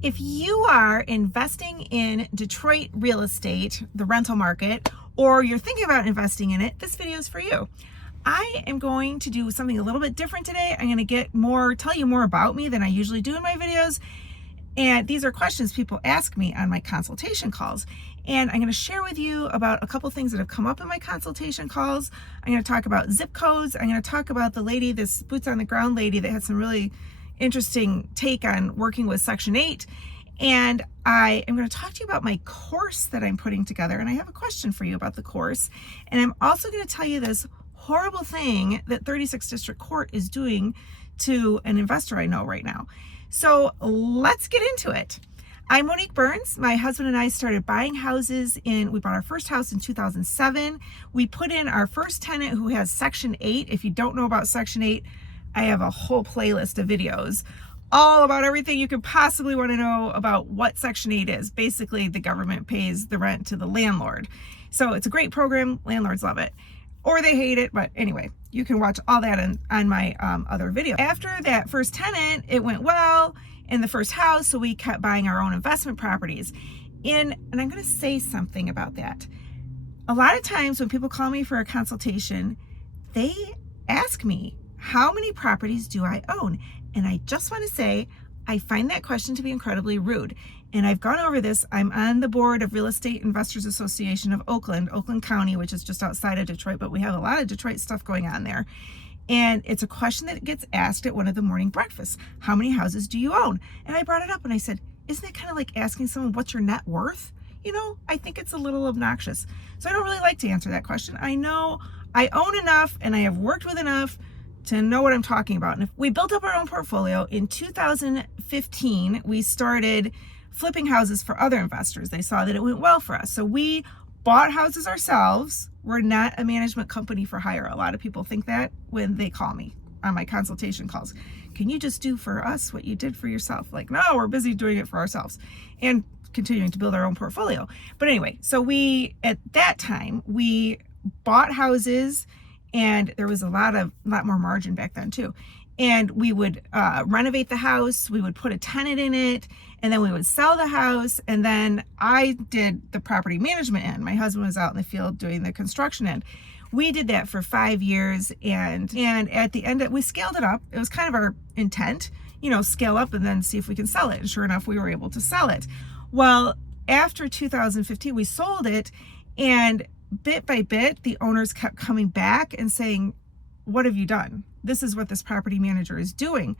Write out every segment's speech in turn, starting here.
If you are investing in Detroit real estate, the rental market, or you're thinking about investing in it, this video is for you. I am going to do something a little bit different today. I'm going to tell you more about me than I usually do in my videos. And these are questions people ask me on my consultation calls. And I'm going to share with you about a couple things that have come up in my consultation calls. I'm going to talk about zip codes. I'm going to talk about the lady, this boots on the ground lady that had some really interesting take on working with Section 8. And I am going to talk to you about my course that I'm putting together. And I have a question for you about the course. And I'm also going to tell you this horrible thing that 36th District Court is doing to an investor I know right now. So let's get into it. I'm Monique Burns. My husband and I started buying houses we bought our first house in 2007. We put in our first tenant who has Section 8. If you don't know about Section 8, I have a whole playlist of videos all about everything you could possibly want to know about what Section 8 is. Basically, the government pays the rent to the landlord. So it's a great program. Landlords love it. Or they hate it. But anyway, you can watch all that on my other video. After that first tenant, it went well in the first house. So we kept buying our own investment properties. And I'm going to say something about that. A lot of times when people call me for a consultation, they ask me, how many properties do I own? And I just want to say, I find that question to be incredibly rude. And I've gone over this. I'm on the board of Real Estate Investors Association of Oakland County, which is just outside of Detroit, but we have a lot of Detroit stuff going on there. And it's a question that gets asked at one of the morning breakfasts. How many houses do you own? And I brought it up and I said, isn't that kind of like asking someone what's your net worth? You know, I think it's a little obnoxious. So I don't really like to answer that question. I know I own enough and I have worked with enough to know what I'm talking about. And if we built up our own portfolio in 2015, we started flipping houses for other investors. They saw that it went well for us. So we bought houses ourselves. We're not a management company for hire. A lot of people think that when they call me on my consultation calls. Can you just do for us what you did for yourself? Like, no, we're busy doing it for ourselves and continuing to build our own portfolio. But anyway, so at that time, we bought houses. And there was a lot more margin back then too. And we would renovate the house, we would put a tenant in it, and then we would sell the house. And then I did the property management end. My husband was out in the field doing the construction end. We did that for 5 years. And at the end, we scaled it up. It was kind of our intent, scale up and then see if we can sell it. And sure enough, we were able to sell it. Well, after 2015, we sold it, and bit by bit, the owners kept coming back and saying, what have you done? This is what this property manager is doing.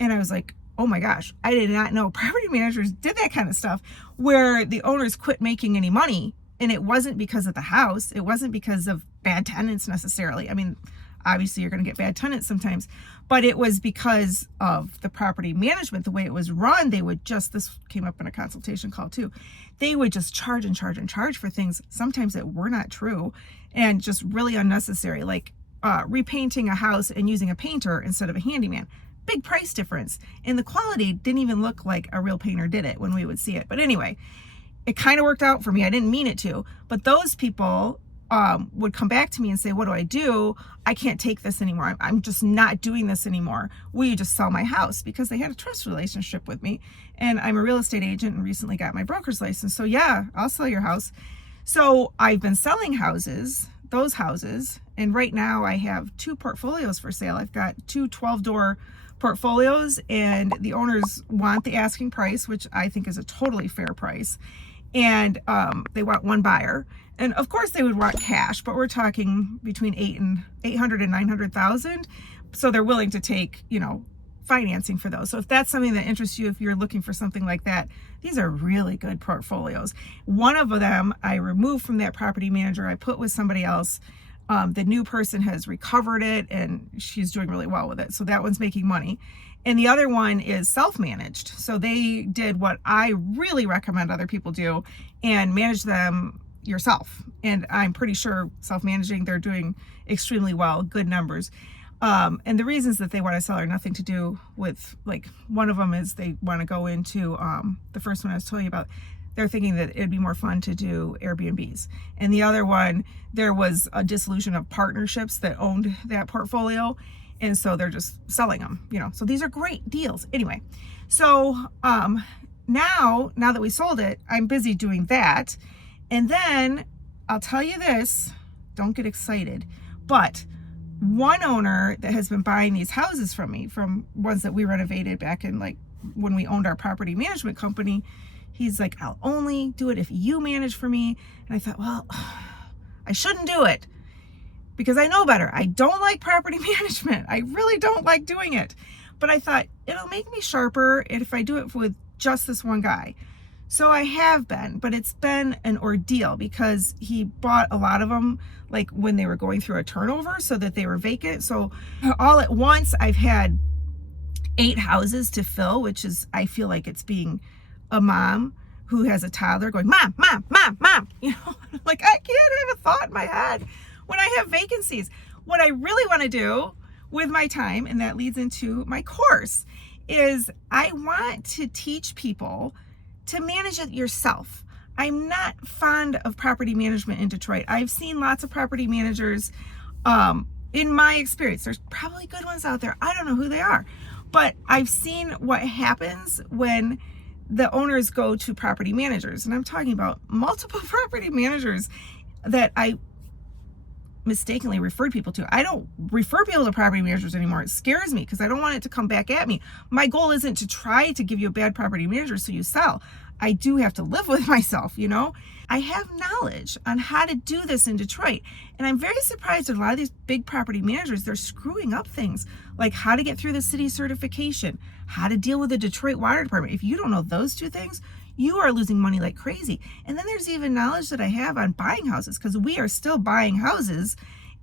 And I was like, oh my gosh, I did not know property managers did that kind of stuff where the owners quit making any money. And it wasn't because of the house. It wasn't because of bad tenants necessarily. I mean, obviously you're going to get bad tenants sometimes, but it was because of the property management, the way it was run. This came up in a consultation call too. They would just charge and charge and charge for things sometimes that were not true and just really unnecessary, like repainting a house and using a painter instead of a handyman. Big price difference. And the quality didn't even look like a real painter did it when we would see it. But anyway, it kind of worked out for me. I didn't mean it to, but those people would come back to me and say, what do I do? I can't take this anymore. I'm just not doing this anymore. Will you just sell my house? Because they had a trust relationship with me. And I'm a real estate agent and recently got my broker's license. So yeah, I'll sell your house. So I've been selling those houses. And right now I have 2 portfolios for sale. I've got 2 12-door portfolios, and the owners want the asking price, which I think is a totally fair price. And they want 1 buyer. And of course they would want cash, but we're talking between $800,000 and $900,000. So they're willing to take, financing for those. So if that's something that interests you, if you're looking for something like that, these are really good portfolios. One of them I removed from that property manager. I put with somebody else. The new person has recovered it and she's doing really well with it. So that one's making money. And the other one is self-managed. So they did what I really recommend other people do and manage them yourself. And I'm pretty sure self-managing, they're doing extremely well, good numbers. And the reasons that they want to sell are nothing to do with, like, one of them is they want to go into, the first one I was telling you about, they're thinking that it'd be more fun to do Airbnbs. And the other one, there was a dissolution of partnerships that owned that portfolio. And so they're just selling them, so these are great deals. Anyway, so now that we sold it, I'm busy doing that. And then I'll tell you this, don't get excited, but one owner that has been buying these houses from me, from ones that we renovated back in like when we owned our property management company, he's like, I'll only do it if you manage for me. And I thought, well, I shouldn't do it because I know better. I don't like property management. I really don't like doing it. But I thought it'll make me sharper if I do it with just this one guy. So I have been, but it's been an ordeal because he bought a lot of them like when they were going through a turnover so that they were vacant. So all at once I've had 8 houses to fill, which is, I feel like it's being a mom who has a toddler going, mom, mom, mom, mom, you know, like I can't have a thought in my head when I have vacancies. What I really want to do with my time, and that leads into my course, is I want to teach people to manage it yourself. I'm not fond of property management in Detroit. I've seen lots of property managers. In my experience, there's probably good ones out there. I don't know who they are, but I've seen what happens when the owners go to property managers. And I'm talking about multiple property managers that I mistakenly referred people to. I don't refer people to property managers anymore. It scares me because I don't want it to come back at me. My goal isn't to try to give you a bad property manager so you sell. I do have to live with myself, you know. I have knowledge on how to do this in Detroit. And I'm very surprised at a lot of these big property managers, they're screwing up things like how to get through the city certification, how to deal with the Detroit Water Department. If you don't know those 2 things, you are losing money like crazy. And then there's even knowledge that I have on buying houses, because we are still buying houses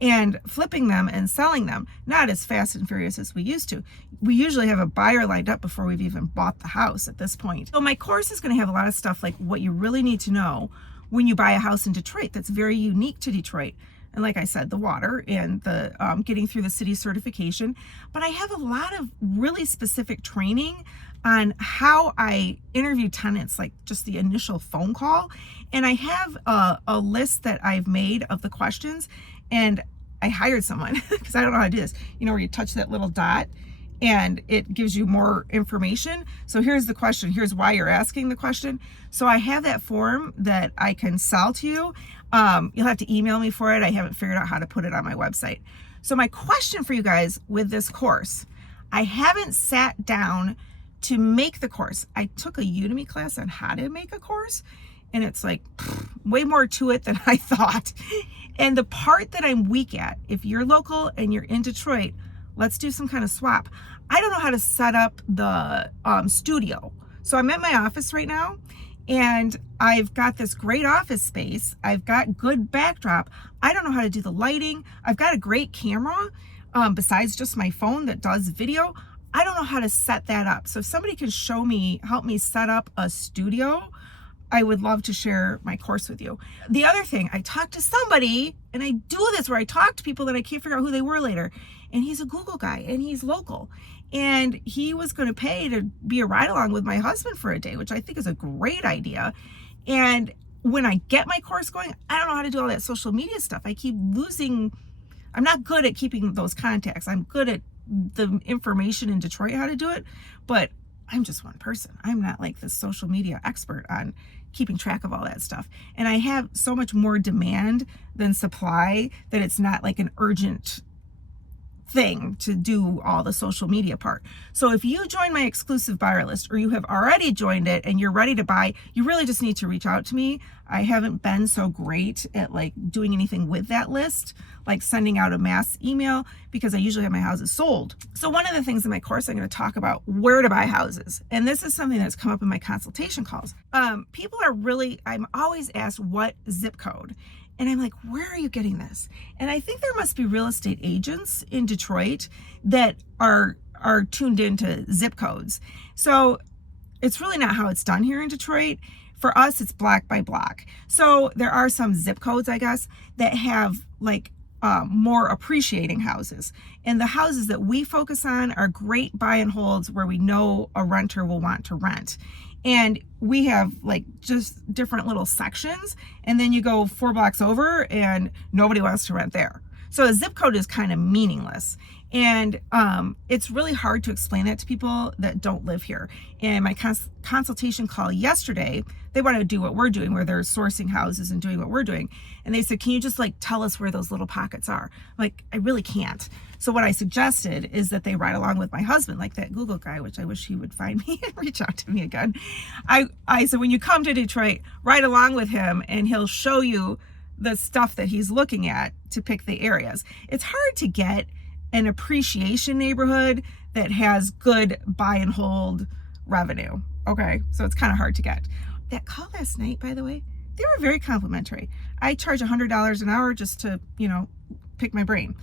and flipping them and selling them, not as fast and furious as we used to. We usually have a buyer lined up before we've even bought the house at this point. So my course is going to have a lot of stuff like what you really need to know when you buy a house in Detroit that's very unique to Detroit. And like I said, the water and the getting through the city certification. But I have a lot of really specific training on how I interview tenants, like just the initial phone call. And I have a list that I've made of the questions, and I hired someone because I don't know how to do this. You know, where you touch that little dot and it gives you more information. So here's the question. Here's why you're asking the question. So I have that form that I can sell to you. You'll have to email me for it. I haven't figured out how to put it on my website. So my question for you guys with this course, I haven't sat down to make the course. I took a Udemy class on how to make a course, and it's like way more to it than I thought. And the part that I'm weak at, if you're local and you're in Detroit, let's do some kind of swap. I don't know how to set up the studio. So I'm at my office right now, and I've got this great office space. I've got good backdrop. I don't know how to do the lighting. I've got a great camera besides just my phone that does video. I don't know how to set that up. So if somebody can show me, help me set up a studio, I would love to share my course with you. The other thing, I talked to somebody, and I do this where I talk to people that I can't figure out who they were later. And he's a Google guy, and he's local. And he was going to pay to be a ride along with my husband for a day, which I think is a great idea. And when I get my course going, I don't know how to do all that social media stuff. I keep losing. I'm not good at keeping those contacts. I'm good at the information in Detroit, how to do it, but I'm just one person. I'm not like the social media expert on keeping track of all that stuff. And I have so much more demand than supply that it's not like an urgent thing to do all the social media part. So if you join my exclusive buyer list, or you have already joined it and you're ready to buy, you really just need to reach out to me. I haven't been so great at like doing anything with that list, like sending out a mass email, because I usually have my houses sold. So one of the things in my course, I'm going to talk about where to buy houses. And this is something that's come up in my consultation calls. People are really, I'm always asked what zip code. And I'm like, where are you getting this? And I think there must be real estate agents in Detroit that are tuned into zip codes. So it's really not how it's done here in Detroit. For us, it's block by block. So there are some zip codes, I guess, that have like more appreciating houses. And the houses that we focus on are great buy and holds where we know a renter will want to rent. And we have like just different little sections, and then you go 4 blocks over and nobody wants to rent there. So a zip code is kind of meaningless. And it's really hard to explain that to people that don't live here. In my consultation call yesterday, they want to do what we're doing, where they're sourcing houses and doing what we're doing. And they said, can you just like tell us where those little pockets are? Like, I really can't. So what I suggested is that they ride along with my husband, like that Google guy, which I wish he would find me and reach out to me again. I said, when you come to Detroit, ride along with him and he'll show you the stuff that he's looking at to pick the areas. It's hard to get an appreciation neighborhood that has good buy and hold revenue. Okay, so it's kind of hard to get. That call last night, by the way, they were very complimentary. I charge $100 an hour just to, pick my brain.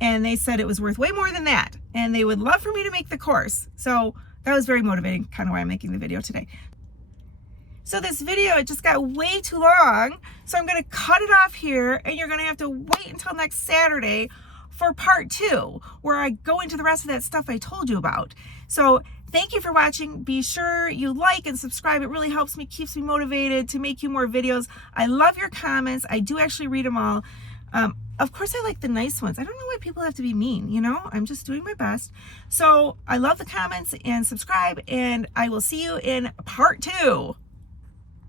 And they said it was worth way more than that. And they would love for me to make the course. So that was very motivating, kind of why I'm making the video today. So this video, it just got way too long. So I'm gonna cut it off here and you're gonna have to wait until next Saturday for part 2, where I go into the rest of that stuff I told you about. So thank you for watching. Be sure you like and subscribe. It really helps me, keeps me motivated to make you more videos. I love your comments. I do actually read them all. Of course, I like the nice ones. I don't know why people have to be mean, I'm just doing my best. So I love the comments and subscribe, and I will see you in part 2.